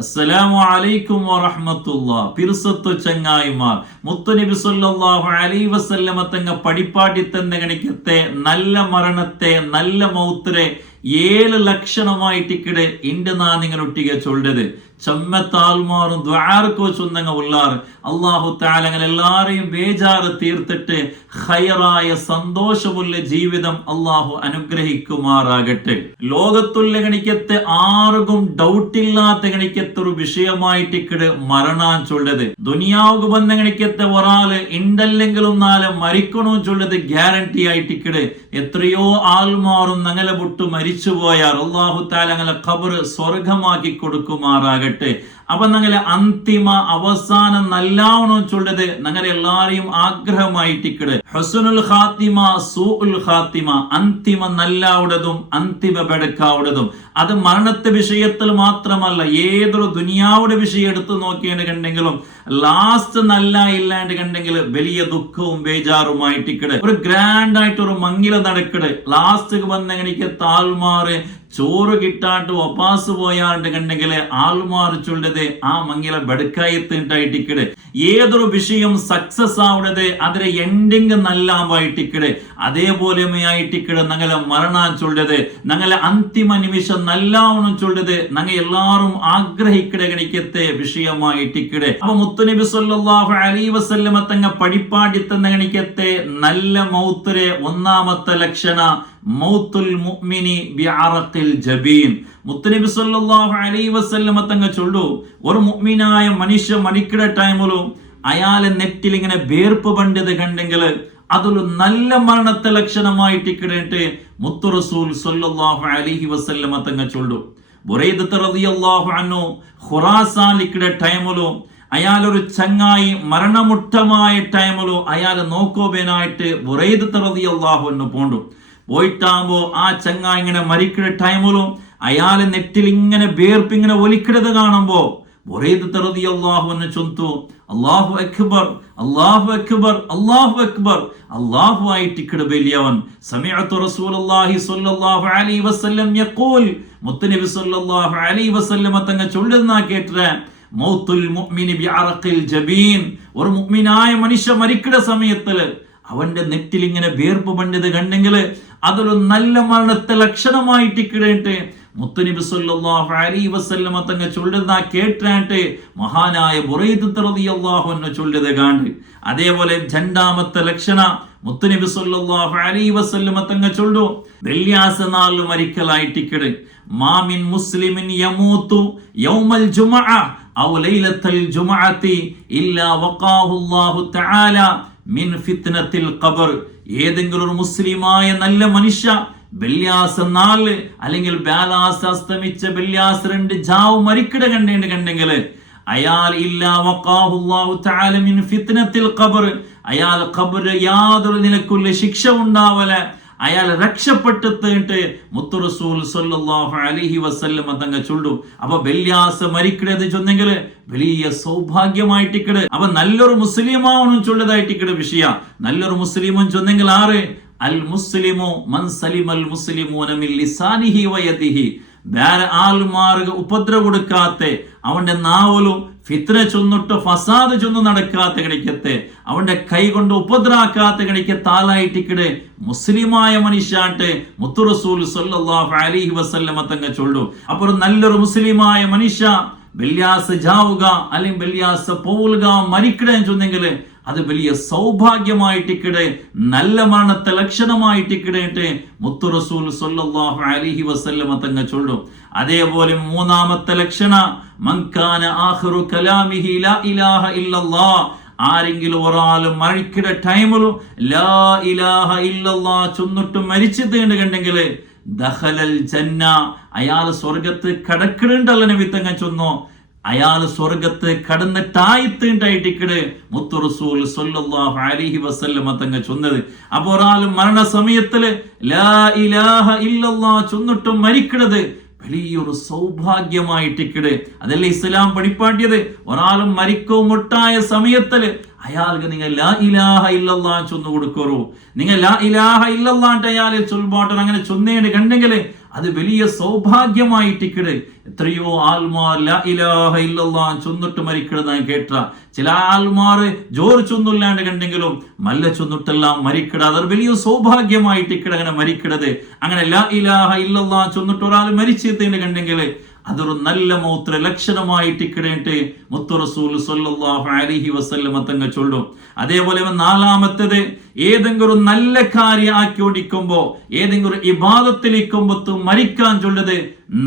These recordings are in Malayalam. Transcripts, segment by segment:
അസ്സലാമു അലൈക്കും വറഹ്മത്തുള്ളാഹി. പിർസത്തു ചങ്ങായിമാർ, മുത്തുനബി സല്ലല്ലാഹു അലൈഹി വസല്ലമ തങ്ങ പടിപ്പാട്ടി തന്നെ ഗണിക്കത്തെ നല്ല മരണത്തെ നല്ല മൗത്തിരെ 7 ലക്ഷണമായിട്ടിക്കടെ ഇണ്ട് നാ നിങ്ങളൊട്ടിಗೆ ചൊല്ലത് ചമ്മത്താൽമാറും ദ്വാരക്കോ ചൊന്നങ്ങ ഉള്ളാർ. അല്ലാഹു തആല അങ്ങനെ എല്ലാരെയും ബേജാറ് തീർത്തിട്ട് ഖൈറായ സന്തോഷമുള്ള ജീവിതം അല്ലാഹു അനുഗ്രഹിക്കുമാറാകട്ടെ. ലോകത്തുള്ള ഗണിക്കത്തെ ആർക്കും ഡൗട്ടില്ലാത്ത ഗണിക്കത്തെ ഒരു വിഷയമായിട്ടിക്കട് മരണാൻ ചൊല്ലത്. ദുനിയാവുക്ക് വന്ന ഗണിക്കത്തെ ഒരാള് ഇണ്ടല്ലെങ്കിലും നാളെ മരിക്കണോ ചൊല്ലത് ഗ്യാരണ്ടി ആയിട്ടിക്കട്. എത്രയോ ആൾമാറും ഞങ്ങളെ വിട്ടു മരിച്ചുപോയാർ. അല്ലാഹു തആല ഞങ്ങളെ ഖബർ സ്വർഗമാക്കി കൊടുക്കുമാറാകട്ടെ. അപ്പൊ ഞങ്ങളെ അന്തിമ അവസാനം നല്ലാവണോ ചൊല്ലത് ഞങ്ങളെ എല്ലാരെയും ആഗ്രഹമായിട്ടിക്കട്. ഹുസ്നുൽ ഖാത്തിമ സൂഉൽ ഖാത്തിമ, അന്തിമ നല്ലാവുടതും അന്തിമ ബെടക്കാവുടതും. അത് മരണത്തെ വിഷയത്തിൽ മാത്രമല്ല, ഏതൊരു ദുനിയാവുടെ വിഷയം എടുത്തു നോക്കിയിട്ടുണ്ടെങ്കിലും ലാസ്റ്റ് നല്ല ഇല്ലാണ്ട് കണ്ടെങ്കിൽ വലിയ ദുഃഖവും ബേജാറുമായിട്ടിക്കട്. ഒരു ഗ്രാൻഡ് ആയിട്ട് ഒരു മങ്ങില നടക്കട്. ലാസ്റ്റ് വന്നെങ്കിൽ താൽമാറ് ചോറ് കിട്ടാണ്ട് ഒപ്പാസ് പോയാണ്ട് കണ്ടെങ്കിൽ ആൾമാർ ചൊല്ലത് ആ മങ്ങില ബെടുക്കായിട്ടായിട്ടിക്കട്. ഏതൊരു വിഷയം സക്സസ് ആവുന്നത് അതിലെ എൻഡിങ് നല്ലാവായിട്ടിക്കട്. അതേപോലെ ആയിട്ടിക്കട് ഞങ്ങളെ മരണ ചൊല്ലത്, ഞങ്ങളെ അന്തിമ നിമിഷം നല്ലാവണം ചൊല്ലത് ഞങ്ങൾ എല്ലാവരും ആഗ്രഹിക്കട ഗണിക്കത്തെ വിഷയമായിട്ടിക്കട്. അപ്പൊ മുത്തുനബി സല്ലല്ലാഹു അലൈഹി വസല്ലമ തങ്ങ പടിപ്പാടി തന്ന ഗണിക്കത്തെ നല്ല മൗത്തിരെ ഒന്നാമത്തെ ലക്ഷണ മൗത്തുൽ മുഅ്മിനി ബിഅറഖിൽ ജബീൻ. മുത്തുനബി സല്ലല്ലാഹു അലൈഹി വസല്ലമ തങ്ങ ചൊല്ലു, ഒരു മുഅ്മിനായ മനുഷ്യ മരിക്കട ടൈമിലു അയാളെ നെറ്റിൽ ഇങ്ങനെ വേർപ്പ് പണ്ടത് കണ്ടെങ്കിൽ അതൊരു നല്ല മരണത്തെ ലക്ഷണമായിട്ടിക്കിടട്ട് മുത്തു റസൂൽ സല്ലല്ലാഹു അലൈഹി വസല്ലമ തങ്ങ ചൊല്ലു. ബുറൈദത്ത് റളിയല്ലാഹു അൻഹു ഖുറാസാനിക്കിട ടൈമിലു അയാളൊരു ചങ്ങായി മരണമുട്ടമായ ടൈമിലു അയാളെ നോക്കോബേനായിട്ട് ബുറൈദത്ത് റളിയല്ലാഹു അൻഹു പോണ്ടു. പോയിട്ടാകുമ്പോ ആ ചങ്ങായി ഇങ്ങനെ മരിക്കുന്ന ടൈമിലും അയാളെ നെറ്റിൽ ഇങ്ങനെ വേർപ്പ് ഇങ്ങനെ ഒലിക്കിടത് കാണുമ്പോ ബുറൈദത്ത് റളിയല്ലാഹു അൻഹു ചൊന്തു, അല്ലാഹു അക്ബർ അല്ലാഹു അക്ബർ അല്ലാഹു അക്ബർ, അല്ലാഹു ആയിട്ടിക്കട് വലിയവൻ. സമിഅതു റസൂലുള്ളാഹി സ്വല്ലല്ലാഹു അലൈഹി വസല്ലം യഖൂൽ, മുത്തുനബി സ്വല്ലല്ലാഹു അലൈഹി വസല്ലം തങ്ങ ചൊല്ലുന്ന കേട്ടേ, മൗത്തുൽ മുഅ്മിനി ബിഅറഖിൽ ജബീൻ. ഒരു മുഅ്മിനായ മനുഷ്യ മരിക്കുന്ന സമയത്തില് അവന്റെ നെറ്റിൽ ഇങ്ങനെ വേർപ്പ് പണ്ടത് കണ്ടെങ്കിൽ അതൊരു നല്ല മരണത്തെ ലക്ഷണമായിട്ടിക്കിടട്ട് മുത്തുനബി സല്ലല്ലാഹു അലൈഹി വസല്ലമ തങ്ങ ചൊല്ലുന്ന കേട്ടാട്ട് മഹാനായ ബുറൈദത്ത് റളിയല്ലാഹു അൻഹു ചൊല്ലത് കാണ്ട്. അതേപോലെ രണ്ടാമത്തെ ലക്ഷണ മുത്തുനബി സല്ലല്ലാഹു അലൈഹി വസല്ലമ തങ്ങ ചൊല്ലു, വെള്ളിയാഴ്ച നാൾ മരിക്കലായിട്ടിക്കട്. മാമിൻ മുസ്ലിമിൻ യമൂതു യൗമൽ ജുമുഅ ഔ ലൈലത്തുൽ ജുമുഅത്തി ഇല്ലാ വഖാഹു അല്ലാഹു തആല മിൻ ഫിത്നത്തിൽ ഖബർ. ഏതെങ്കിലും ഒരു മുസ്ലിമായ നല്ല മനുഷ്യ വെള്ളിയാഴ്ച നാള് അല്ലെങ്കിൽ ബാലാസ് അസ്തമിച്ച വെള്ളിയാഴ്ച 2 ജാവ് മരിക്കട കണ്ടെങ്കിൽ അയാൾ ഇല്ലാ വഖാഹു അല്ലാഹു തആല മിൻ ഫിത്നത്തിൽ ഖബർ, അയാൾ ഖബർ യാതൊരു നിലക്കുള്ള ശിക്ഷ ഉണ്ടാവല, അയാൾ രക്ഷപ്പെട്ടിട്ട് മുത്തു റസൂൽ സല്ലല്ലാഹു അലൈഹി വസല്ലം തങ്ങ ചൊല്ലു. അപ്പൊ വെള്ളിയാഴ്ച മരിക്കടത് ചൊന്നെങ്കിൽ വലിയ സൗഭാഗ്യമായിട്ടിക്കട്. അപ്പൊ നല്ലൊരു മുസ്ലിമാവണം ചൊല്ലതായിട്ടിക്കട് വിഷയ. നല്ലൊരു മുസ്ലിമും ചൊന്നെങ്കിൽ ആറ് അൽ മുസ്ലിമു മൻ സലിമൽ മുസ്ലിമൂന മിൻ ലിസാനിഹി വയദിഹി. വേറെ ആൾമാർക്ക് ഉപദ്രവം കൊടുക്കാത്ത, അവന്റെ നാവലും ഫിത്ന ചൊന്നിട്ട് ഫസാദ് ചൊന്ന് നടക്കാത്ത ഗണിക്കത്തെ, അവന്റെ കൈ കൊണ്ട് ഉപദ്രാക്കാത്ത ഗണിക്കത്തെ ആളായിട്ടിക്കട് മുസ്ലിമായ മനുഷ്യാട്ട് മുത്തു റസൂൽ സല്ലല്ലാഹു അലൈഹി വസല്ലമ തങ്ങ ചൊല്ലു. അപ്പൊ ഒരു നല്ലൊരു മുസ്ലിമായ മനുഷ്യ വെള്ളിയാഴ്ച ജാവുക അല്ലെങ്കിൽ വെള്ളിയാഴ്ച പോവുക മരിക്കട ചൊന്നെങ്കിൽ അത് വലിയ സൗഭാഗ്യമായിട്ടിക്കടെ നല്ല മരണത്തെ ലക്ഷണമായിട്ടിക്കടേട്ട് മുത്തു റസൂൽ സല്ലല്ലാഹു അലൈഹി വസല്ലമ തങ്ങ ചൊല്ലു. അതേപോലെ മൂന്നാമത്തെ ലക്ഷണ മൻകാന ആഖിറു കലാമിഹി ലാ ഇലാഹ ഇല്ലല്ലാഹ്. ആരെങ്കിലും ഒരാൾ മരിക്കട ടൈമിലു ലാ ഇലാഹ ഇല്ലല്ലാഹ് ചൊന്നിട്ട് മരിച്ചത് കണ്ടെങ്കിൽ ദഖലൽ ജന്ന, അയാൾ സ്വർഗത്ത് കടക്കിടണ്ടല്ല നബി തങ്ങ ചൊന്നോ. അയാൾ സ്വർഗത്ത് കടന്നിട്ടായിട്ടിക്കട് മുത്തു റസൂൽ സല്ലല്ലാഹു അലൈഹി വസല്ലമ തങ്ങ ചൊന്നത്. അപ്പൊ ഒരാൾ മരണസമയത്തില് ലാ ഇലാഹ ഇല്ലല്ലാഹ് ചൊന്നിട്ട് മരിക്കണത് വലിയൊരു സൗഭാഗ്യമായിട്ടിക്കട്. അതല്ലേ ഇസ്ലാം പഠിപ്പാട്ടിയത്. ഒരാളും മരിക്കവും മുട്ടായ സമയത്തില് അയാൾക്ക് നിങ്ങൾ ലാ ഇലാഹ ഇല്ലല്ലാഹ് ചൊന്നു കൊടുക്കറു. നിങ്ങൾ ലാ ഇലാഹ ഇല്ലല്ലാഹ് അയാളെ ചൊൽപാട്ടൻ അങ്ങനെ ചൊന്നേന് കണ്ടെങ്കിൽ അത് വലിയ സൗഭാഗ്യമായിട്ടിക്കട്. എത്രയോ ആൾമാർ ലാ ഇലാഹ ഇല്ലല്ലാഹ് ചൊന്നിട്ട് മരിക്കണത് കേട്ട. ചില ആൾമാർ ജോറ് ചൊന്നില്ലാണ്ട് കണ്ടെങ്കിലും മല്ല ചൊന്നിട്ടെല്ലാം മരിക്കട. അതൊരു വലിയ സൗഭാഗ്യമായിട്ടിക്കട അങ്ങനെ മരിക്കണത്. അങ്ങനെ ലാ ഇലാഹ ഇല്ലല്ലാഹ് ചൊന്നിട്ട് ഒരാൾ മരിച്ചതിന് കണ്ടെങ്കിൽ അതൊരു നല്ല മൗത്ര ലക്ഷണമായിട്ട് ഇക്കടേട്ട് മുത്തു റസൂൽ സ്വല്ലല്ലാഹു അലൈഹി വസല്ലമ തങ്ങൾ ചൊല്ലും. അതേപോലെ നാലാമത്തേത്, ഏതെങ്കിലും നല്ല കാര്യം ആക്കിയോടിക്കുമ്പോ, ഏതെങ്കിലും ഒരു ഇബാദത്തിലിരിക്കുമ്പോ മരിക്കാൻ ചൊല്ലത്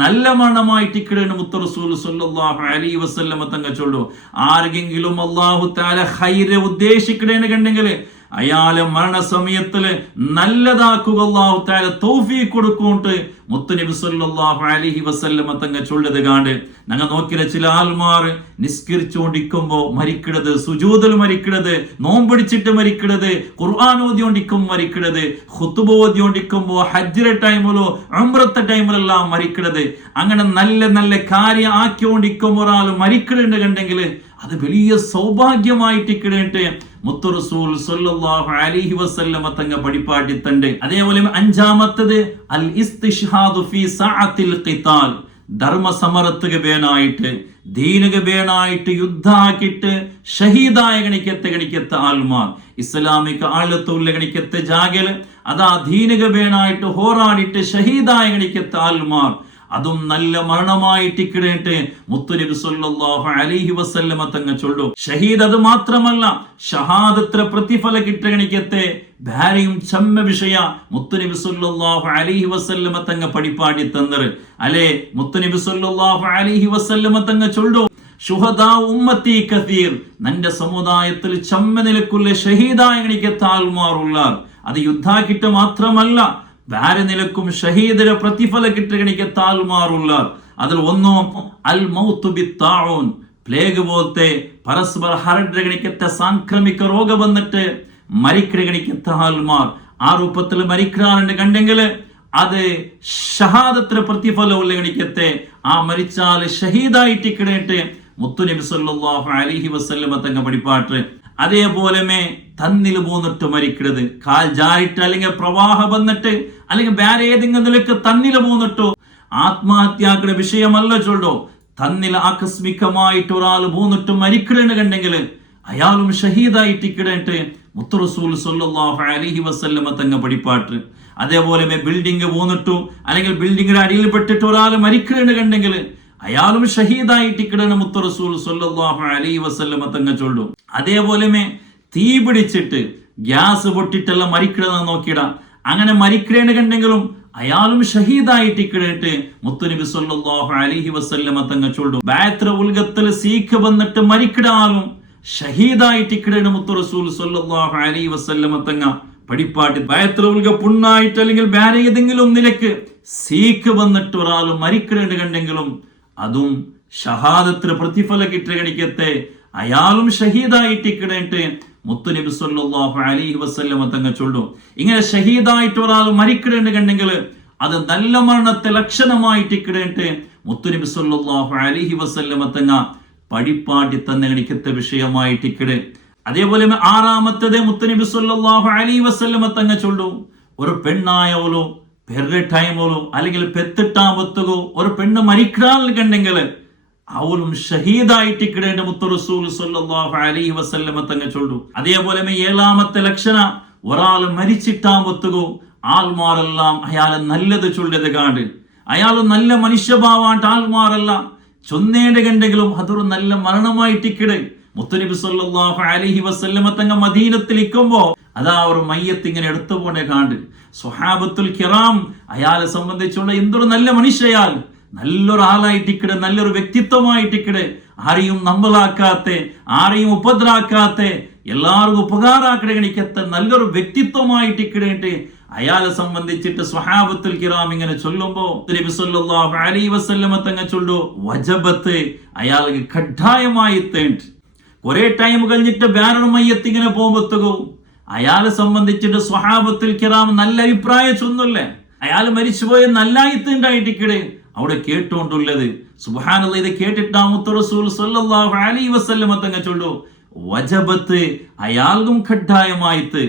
നല്ല മരണമായിട്ട് ഇക്കടേണ് മുത്തു റസൂൽ സ്വല്ലല്ലാഹു അലൈഹി വസല്ലമ തങ്ങൾ ചൊല്ലും. ആർക്കെങ്കിലും അല്ലാഹു തആല ഖൈറ് ഉദ്ദേശിക്കണേന്ന് കണ്ടെങ്കിൽ അയാളെ മരണസമയത്തില് നല്ലതാക്കുക അല്ലാഹു തആല തൗഫീഖ് കൊടുക്കുന്നുണ്ട് മുത്തുനബി സല്ലല്ലാഹു അലൈഹി വസല്ലമ തങ്ങൾ ചൊല്ലത് കാണ്ട്. ഞങ്ങൾ നോക്കിയ ചില ആൾമാർ നിസ്കരിച്ചുകൊണ്ടിരിക്കുമ്പോ മരിക്കണത്, സുജൂദിൽ മരിക്കണത്, നോമ്പിടിച്ചിട്ട് മരിക്കണത്, ഖുർആൻ ഓതിക്കൊണ്ടിരിക്കും മരിക്കണത്, ഖുതുബ ഓതിക്കൊണ്ടിരിക്കുമ്പോ ഹജ്ജിന്റെ ടൈമിലോ ഉംറത്തെ ടൈമിലെല്ലാം മരിക്കണത്. അങ്ങനെ നല്ല നല്ല കാര്യം ആക്കിക്കൊണ്ടിരിക്കുമ്പോ ഒരാൾ മരിക്കണുണ്ട് കണ്ടെങ്കിൽ അത് വലിയ സൗഭാഗ്യമായിട്ട് ഇക്കടേട്ട് മുത്തു റസൂൽ സ്വല്ലല്ലാഹു അലൈഹി വസല്ലമ തങ്ങൾ പഠിപ്പാട്ടിത്തണ്ട്. അതേപോലെ അഞ്ചാമത്തത് അൽ ഇസ്തിഷ്ഹാദു ഫീ സഅത്തിൽ ഖിതാൽ. ധർമ്മസമരത്തുക വേണായിട്ട്, ദീനുക വേണായിട്ട് യുദ്ധാക്കിയിട്ട് ഷഹീദായ ഗണിക്കത്തെ ആൾമാർ, ഇസ്ലാമിക ആഴത്തുള്ള ഗണിക്കത്തെ ജാഗൽ, അതാ ദീനുക വേണായിട്ട് ഹോറാടിയിട്ട് ഷഹീദായ ഗണിക്കത്തെ ആൾമാർ, അതും നല്ല മരണമായിട്ട് ഇക്കടേട്ട് മുത്തുനബി സല്ലല്ലാഹു അലൈഹി വസല്ലമ തങ്ങൾ ചൊല്ലും. ഷഹീദ് അത് മാത്രമല്ല, ഷഹാദത്ര പ്രതിഫല കിട്ടണിക്കത്തെ ഭാര്യയും ചമ്മ വിഷയ മുത്തുനബി സല്ലല്ലാഹു അലൈഹി വസല്ലമ തങ്ങൾ പഠിപ്പാടി തന്നറ്. അല്ലെ മുത്തുനബി സല്ലല്ലാഹു അലൈഹി വസല്ലമ തങ്ങൾ ചൊല്ലും, ശുഹദാ ഉമ്മത്തി കസീർ. നന്റെ സമുദായത്തിൽ ചമ്മ നിലക്കുള്ള ഷഹീദായ ഗണിക്കത്തെ ആൾമാറുള്ളാർ. അത് യുദ്ധാക്കിട്ട് മാത്രമല്ല, വേറെ നിലക്കും ഷഹീദര പ്രതിഫല കിട്ടുകണിക്ക് താൽമാറുള്ളാർ. അതിൽ ഒന്നോ അൽ മൗതു ബിത്താഊൻ, പ്ലേഗ് പോലത്തെ പരസ്പര ഹരടകണിക്കത്തെ സാംക്രമിക രോഗം വന്നിട്ട് മരിക്കണിക്കത്തെ ആൾമാർ ആ രൂപത്തിൽ മരിക്കാറുണ്ട് കണ്ടെങ്കിൽ അത് ഷഹാദത്തിന് പ്രതിഫലമുള്ള ഗണിക്കത്തെ ആ മരിച്ചാൽ ഷഹീദായിട്ട് കിടന്നിട്ട് മുത്തുനബി സല്ലല്ലാഹു അലൈഹി വസല്ലമ തങ്ങൾ പഠിപ്പാട്ട്. അതേപോലെ തന്നിൽ പോന്നിട്ട് മരിക്കരുത്, കാൽ ജാരിട്ട് അല്ലെങ്കിൽ പ്രവാഹം വന്നിട്ട് അല്ലെങ്കിൽ വേറെ ഏതെങ്കിലും നിലക്ക് തന്നിൽ പോന്നിട്ടോ ആത്മഹത്യാക്കുന്ന വിഷയമല്ല ചൊല്ലോ. തന്നിൽ ആകസ്മികമായിട്ട് ഒരാൾ പോന്നിട്ട് മരിക്കണെന്ന് കണ്ടെങ്കിൽ അയാളും ഷഹീദായിട്ട് കിടന്നിട്ട് മുത്തു റസൂൽ സ്വല്ലല്ലാഹു അലൈഹി വസല്ലമ തങ്ങൾ പഠിപ്പാട്ട്. അതേപോലെ ബിൽഡിംഗ് പോന്നിട്ടു അല്ലെങ്കിൽ ബിൽഡിങ്ങിന്റെ അടിയിൽ പെട്ടിട്ട് ഒരാൾ മരിക്കണെന്ന് കണ്ടെങ്കിൽ അയാളും ഷഹീദായിട്ട് കിടന്ന് മുത്തു റസൂൽ സ്വല്ലല്ലാഹു അലൈഹി വസല്ലമ തങ്ങൾ ചൊല്ലും. അതേപോലെ തീ പിടിച്ചിട്ട് ഗ്യാസ് പൊട്ടിട്ടെല്ലാം മരിക്കണമെന്ന് നോക്കിയിടാം. അങ്ങനെ മരിക്കണേന്ന് കണ്ടെങ്കിലും അയാളും ഷഹീദായിട്ട് കിടന്നിട്ട് മുത്തുനബി സല്ലല്ലാഹു അലൈഹി വസല്ലമ തങ്ങൾ ചൊല്ലും. ബഅത്ര ഉൽഗത്തിൽ സീഖ് വന്നിട്ട് മരിക്കടാലും ഷഹീദായിട്ട് കിടന്ന് മുത്തു റസൂൽ സ്വല്ലല്ലാഹു അലൈഹി വസല്ലമ തങ്ങൾ പഠിപ്പാട്ടി. ബഅത്ര ഉൽഗ പുണ്ണായിട്ട് അല്ലെങ്കിൽ വേറെ ഏതെങ്കിലും നിലക്ക് സീഖ് വന്നിട്ട് ഒരാൾ മരിക്കണേന്ന് കണ്ടെങ്കിലും അതും ഷഹാദത്തിന് പ്രതിഫല കിട്ടണിക്കത്തെ അയാളും ഷഹീദായിട്ട് കിടന്നിട്ട് മുത്തുനബി സല്ലല്ലാഹു അലൈഹി വസല്ലമ തങ്ങൾ ചൊല്ലും. ഇങ്ങനെ ഷഹീദായിട്ട് ഒരാൾ മരിക്കണേന്ന് കണ്ടെങ്കിൽ അത് നല്ല മരണത്തെ ലക്ഷണമായിട്ട് കിടന്നിട്ട് മുത്തുനബി സല്ലല്ലാഹു അലൈഹി വസല്ലമ തങ്ങൾ പഠിപ്പാട്ടി തന്നെ ഗണിക്കത്തെ വിഷയമായിട്ട് കിട്. അതേപോലെ ആറാമത്തത് മുത്തുനബി സല്ലല്ലാഹു അലൈഹി വസല്ലമ തങ്ങൾ ചൊല്ലും, ഒരു പെണ്ണായോലോ പെരുടെ ടൈമോലോ അല്ലെങ്കിൽ പെത്തിട്ടാമത്തുകോ ഒരു പെണ്ണ് മരിക്കാൻ കണ്ടെങ്കിൽ അവളും ഷഹീദായിട്ട് കിടേണ്ട മുത്തു റസൂൽ സ്വല്ലല്ലാഹു അലൈഹി വസല്ലമ തങ്ങൾ ചൊല്ലും. അതേപോലെ ഏഴാമത്തെ ലക്ഷണ ഒരാൾ മരിച്ചിട്ടാമത്തുകോ ആൾമാരെല്ലാം അയാളെ നല്ലത് ചൊല്ലത് കാണ്ട് അയാൾ നല്ല മനുഷ്യഭാവാണ്ട് ആൾമാരല്ല ചൊന്നേണ്ട കണ്ടെങ്കിലും അതൊരു നല്ല മരണമായിട്ട് കിട്. മുത്തുനബി സല്ലല്ലാഹു അലൈഹി വസല്ലമ തങ്ങൾ മദീനത്തിൽ ഇരിക്കുമ്പോ അതാ ഒരു മയ്യത്ത് ഇങ്ങനെ എടുത്തു പോണെ കാണ്ട് സ്വഹാബത്തുൽ കിറാം അയാളെ സംബന്ധിച്ചുള്ള എന്തൊരു നല്ല മനുഷ്യയാൽ, നല്ലൊരു ആളായിട്ടിക്കട്, നല്ലൊരു വ്യക്തിത്വമായിട്ടിക്കട്, ആരെയും നമ്പലാക്കാത്തെ, ആരെയും ഉപദ്രാക്കാത്തെ, എല്ലാവർക്കും ഉപകാരാക്കണിക്കത്തെ നല്ലൊരു വ്യക്തിത്വമായിട്ടിക്കിടേട്ട് അയാളെ സംബന്ധിച്ചിട്ട് സ്വഹാബത്തുൽ കിറാം ഇങ്ങനെ ചൊല്ലുമ്പോ നബി സല്ലല്ലാഹു അലൈഹി വസല്ലമ തങ്ങൾ ചൊല്ലു, വജബത്ത് അയാൾക്ക് കഡ്ഡായമായി തേണ്ട്. കുറെ ടൈം കഴിഞ്ഞിട്ട് വേറൊരു മയ്യത്ത് ഇങ്ങനെ പോകുമ്പോഴത്തകോ അയാളെ സംബന്ധിച്ചിട്ട് സ്വഹാബത്തുൽ കിറാം നല്ല അഭിപ്രായം ചൊന്നല്ലേ, അയാൾ മരിച്ചുപോയ നല്ലായിത്തുണ്ടായിട്ടിക്കടെ അവിടെ കേട്ടുകൊണ്ടുള്ളത്. സുബ്ഹാനല്ലാഹ്, ഇത് കേട്ടിട്ട് മുത്തു റസൂൽ സ്വല്ലല്ലാഹു അലൈഹി വസല്ലമ തങ്ങൾ ചൊല്ലു, വജബത്ത് അയാൾക്കും കഡ്ഡായമായിട്ട്.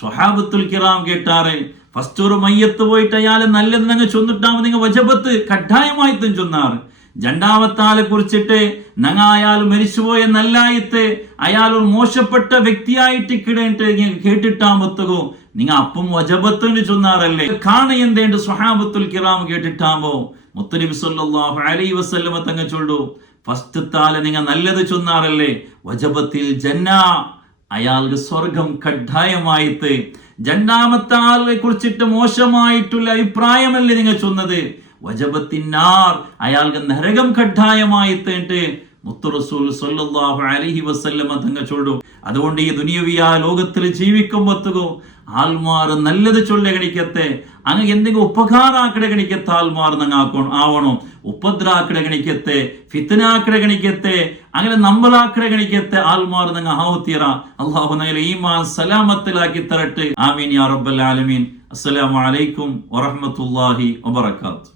സ്വഹാബത്തുൽ കിറാം കേട്ടാറ് ഫസ്റ്റ് ഒരു മയ്യത്ത് പോയിട്ട് അയാൾ നല്ലത് നിങ്ങൾ ചൊന്നിട്ടാകുമ്പോൾ നിങ്ങൾ വജബത്ത് കഡായമായിട്ടും ചൊന്നാറ്. രണ്ടാമത്താളെ കുറിച്ചിട്ട് ഞങ്ങൾ അയാൾ മരിച്ചുപോയ നല്ലായിട്ട് അയാൾ ഒരു മോശപ്പെട്ട വ്യക്തിയായിട്ട് കിടന്നിട്ട് കേട്ടിട്ടാകുമ്പോ നിങ്ങൾ അപ്പം വജബത്തിന് ചൊന്നാറല്ലേ. കാണയെന്തേണ്ട സ്വഹാബത്തുൽ കിറാം കേട്ടിട്ടാകുമ്പോ മുത്തുനബി സല്ലല്ലാഹു അലൈഹി വസല്ലമ തങ്ങൾ ചൊല്ലു, ഫസ്റ്റ് താല നിങ്ങൾ നല്ലത് ചൊന്നാറല്ലേ, വജബത്തിൽ ജന്ന, അയാൾക്ക് സ്വർഗം കഡായമായിട്ട്. രണ്ടാമത്തെ ആളെ കുറിച്ചിട്ട് മോശമായിട്ടുള്ള അഭിപ്രായമല്ലേ നിങ്ങൾ ചൊന്നത്, വജബത്തിന്നാർ, അയാൾക്ക് നരകം കഡായമായിട്ട് മുത്തു റസൂൽ സല്ലല്ലാഹു അലൈഹി വസല്ലമ തങ്ങൾ ചൊല്ലു. അതുകൊണ്ട് ഈ ദുനിയവിയായ ലോകത്തിൽ ജീവിക്കുമ്പോഴത്തോ ആൾമാർ നല്ലത് ചൊല്ല ഗണിക്കത്തെ, അങ്ങ് എന്തെങ്കിലും ഉപകാരാക്കട ഗണിക്കത്തെ ആൾമാർ നിങ്ങൾ ആവണം. ഉപദ്രാക്കട ഗണിക്കത്തെ, ഫിത്നാക്കട ഗണിക്കത്തെ, അങ്ങനെ നമ്മളാക്കട ഗണിക്കത്തെ ആൾമാർ നിങ്ങൾ ആവുത്തീറ. അള്ളാഹു ഞങ്ങളെ ഈമാൻ സലാമത്തിലാക്കി തരട്ടെ. ആമീൻ യാ റബ്ബൽ ആലമീൻ. അസ്സലാമു അലൈക്കും വറഹ്മത്തുള്ളാഹി വബറകാതുഹു.